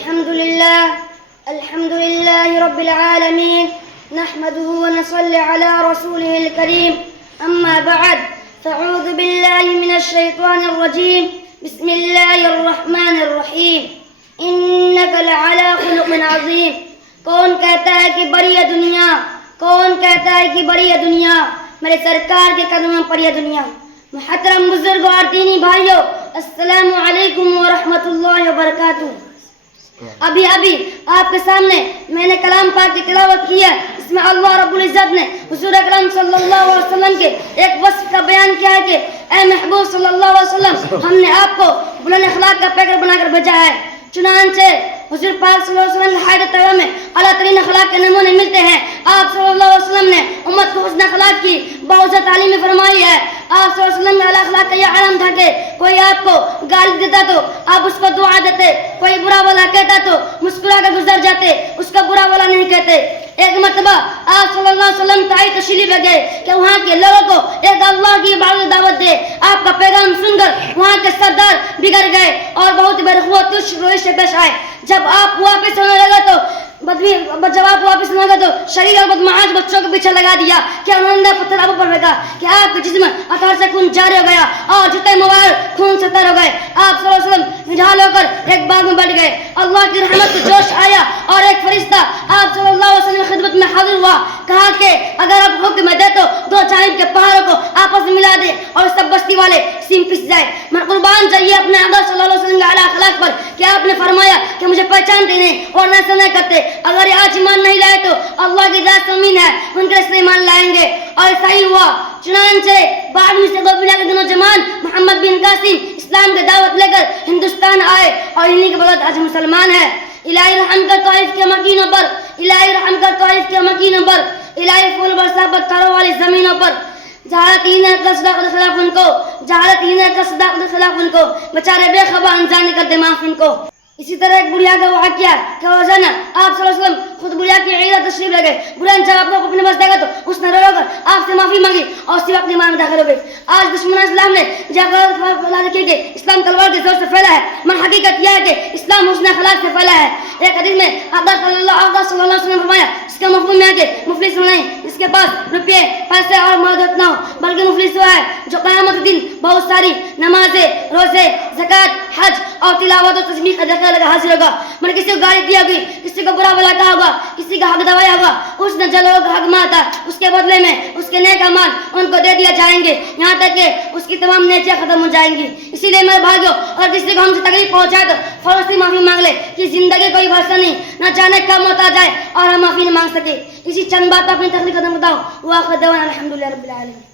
الحمد لله رب العالمين نحمده ونصلي على رسوله الكريم أما بعد فأعوذ بالله من الشيطان الرجيم بسم الله الرحمن الرحيم إنك لعلى خلق عظيم. کون کہتا ہے کہ بڑی ہے دنیا، کون کہتا ہے کہ بڑی ہے دنیا، میرے سرکار کے قدموں پر یہ دنیا. محترم بزرگوں اور دینی بھائیوں، السلام علیکم ورحمۃ اللہ وبرکاتہ. ابھی آپ کے سامنے میں نے کلام پاک کی تلاوت کی ہے. اس میں اللہ رب العزت نے حضور اکرم صلی اللہ علیہ وسلم کے ایک وصف کا بیان کیا ہے کہ اے محبوب صلی اللہ علیہ وسلم، ہم نے آپ کو بلند اخلاق کا پیکر بنا کر بھیجا ہے. چنانچہ حضور پاک صلی اللہ علیہ وسلم کی حیات طیبہ میں اعلیٰ ترین اخلاق کے نمونے ملتے ہیں. آپ صلی اللہ علیہ وسلم نے امت کو حسن اخلاق کی بہت تعلیم فرمائی ہے. آپ صلی اللہ علیہ وسلم نے اعلیٰ اخلاق کا یہ عالم تھا کہ کوئی آپ کو گالی دیتا تو آپ اس کو دعا دیتے، کوئی برا والا کہتا تو مسکرا کر گزر جاتے، اس کا برا والا نہیں کہتے. ایک مرتبہ آپ صلی اللہ علیہ وسلم طائف تشریف لے گئے کہ وہاں کے لوگوں کو ایک اللہ کی عبادت دعوت دے. آپ کا پیغام سن کر وہاں کے سردار بگڑ گئے اور بہت برخو تش روش سے پیش آئے. جب آپ واپس ہونے لگا تو شریر اور بدمعاش بچوں کے پیچھے لگا دیا کہ انہوں نے پتھر آپ پر پھینکا کہ آپ کے جسم اثر سے خون جاری ہو گیا اور جوتے مبارک خون سے تر ہو گئے. آپ صلی اللہ علیہ وسلم نڈھال ہو کر ایک باغ میں بیٹھ گئے. اللہ کی رحمت سے جوش آیا اور ایک فرشتہ آپ صلی اللہ علیہ وسلم کی خدمت میں حاضر ہوا. کہا کہ اگر آپ حکم دے تو دو جانب کے پہاڑوں کو آپس میں ملا دے اور سب بستی والے سیم پس جائے. میں قربان چاہیے اپنے آقا صلی اللہ علیہ وسلم کے اعلیٰ اخلاق پر کہ آپ نے فرمایا کہ مجھے پہچانتے نہیں اور نہ سنا کرتے. اگر یہ آج ایمان نہیں لائے تو اللہ کی ذات سے امین ہے ان کے رستے ایمان لائیں گے. اور ایسا ہی ہوا. چنانچہ بعد میں سے گوبیلا کے دونوں جمان محمد بن قاسم اسلام کی دعوت لے کر ہندوستان آئے اور انہی کے بدولت آج مسلمان ہے. الہی رحم کر طائف کے مکینوں پر، الہی رحم کر طائف کے مکینوں پر، الہی پھول برسا پتھروں والی زمینوں پر. جہالت ہی نہ کر صداقت خلاف ان کو، جہالت ہی نہ کر صداقت خلاف ان کو، بیچارے بے خبر انجان کر دے معاف ان کو. اسی طرح ایک بڑھیا کا واقعہ کہ روزانہ آپ صلی اللہ علیہ وسلم خود بڑھیا کی عیدہ تشریف لے گئے. بڑھیا جب آپ کو اپنے پاس دیکھا تو اس نے رو کر آپ سے معافی مانگی اور اسی وقت ایمان میں داخل ہو گئے. آج دشمنان اسلام نے جب پھیلا رکھی کہ اسلام تلوار کے زور سے پھیلا ہے، مگر حقیقت یہ ہے کہ اسلام حسن اخلاق سے پھیلا ہے. ایک حدیث میں آقا صلی اللہ علیہ وسلم نے فرمایا اس کا مفہوم ہے کہ مفلس نہیں اس کے پاس روپے پیسے اور مدد نہ ہو، بلکہ مفلس وہ ہے جو قیامت کے دن بہت ساری نمازیں، روزے، زکوٰۃ، حج اور تلاوت و تسبیح کا ذکر لگا حاصل ہوگا. مگر کسی کو گالی دیا ہوگی، کسی کو برا بلا کہا ہوگا، کسی کا حق دبایا ہوگا، اس نے جو لوگوں کا حق مارا اس کے بدلے میں اس کے نیک اعمال ان کو دے دیا جائیں گے، یہاں تک کہ اس کی تمام نیکیاں ختم ہو جائیں گی. اسی لیے میرے بھائیوں، اگر کسی کو ہم سے تکلیف پہنچائے تو فوراً سے معافی مانگ لے کہ زندگی کوئی بھروسہ نہیں، نہ جانے کب موت آ جائے اور ہم معافی نہ مانگ سکے. اسی چند بات اپنی تکلیف ختم بتاؤ. واخر دعوانا الحمدللہ رب العالمین.